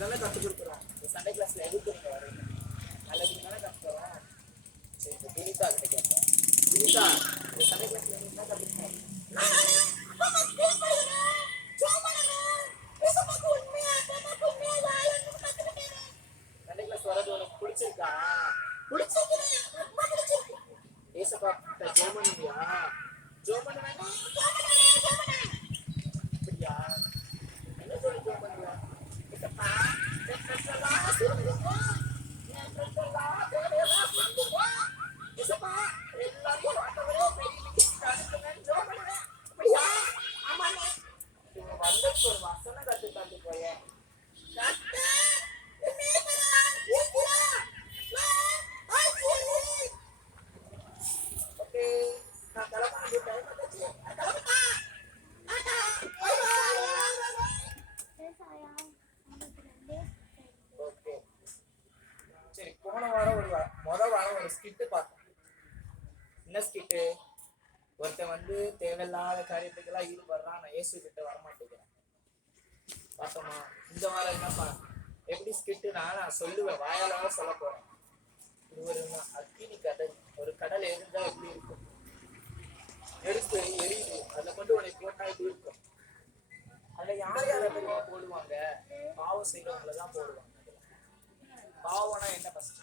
இதெல்லாம் கற்றுக் கொடுக்குறோம். சண்டே கிளாஸ்ல எதுக்கு நீங்க வரீங்க? நல்லதுக்கு தானே கற்றுக்கிறோம். சரி, இப்போ வினிதா கிட்ட கேட்போம். வினிதா, இந்த சண்டே கிளாஸ்ல நீங்க என்ன கற்றுக்கிறோம்? சண்டே கிளாஸ் வரது உனக்கு பிடிச்சிருக்கா? ஏசப்பா ஜெபம் பண்ணுவியா? ஜெபம் பண்ண வேண்டாம். அப்படியா? என்ன சொல்லி ஜெபம் பண்ணுவியா? ஏசப்பா ஏசப்பா எல்லாரும் ஆண்டவரே பெரிய ஜெபம் பண்ணுவேன். அப்படியா? ஆமாண்ணே. இவங்க வந்ததுக்கு ஒரு வசனம் கத்து தந்து போயேன். ஓகே, நான் கிளம்பணும். டைம் வந்துச்சு. ஓகே, சரி. போன வாரம் மொதல் வாரம் ஒரு ஸ்கிட்டு பார்த்தோம். என்ன ஸ்கிட்டு? ஒருத்தன் வந்து தேவையில்லாத காரியத்துக்கெல்லாம் ஈடுபடுறான். நான் இயேசு கிட்ட வரமாட்டேங்கிறேன். பார்த்தோமா? இந்த வாரம் என்னப்பா எப்படி ஸ்கிட்டுனா நான் சொல்லுவேன், வாயால சொல்ல போறேன். இது ஒரு அக்கினி கடல். ஒரு கடல் எரிஞ்சா எப்படி இருக்கும்? நெருப்பு எரியுது, அதுல கொண்டு உன்னை போட்டா எப்படி இருக்கும்? அதுல யார் யாரை போடுவாங்க? பாவம் செய்யறவங்களதான் போடுவாங்க. பாவம்னா என்ன? ஃபர்ஸ்ட்